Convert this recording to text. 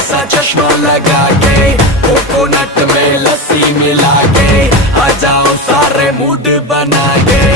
जैसा चश्मा लगा के, कोकोनट में लस्सी मिला के, आ जाओ सारे मूड बना के।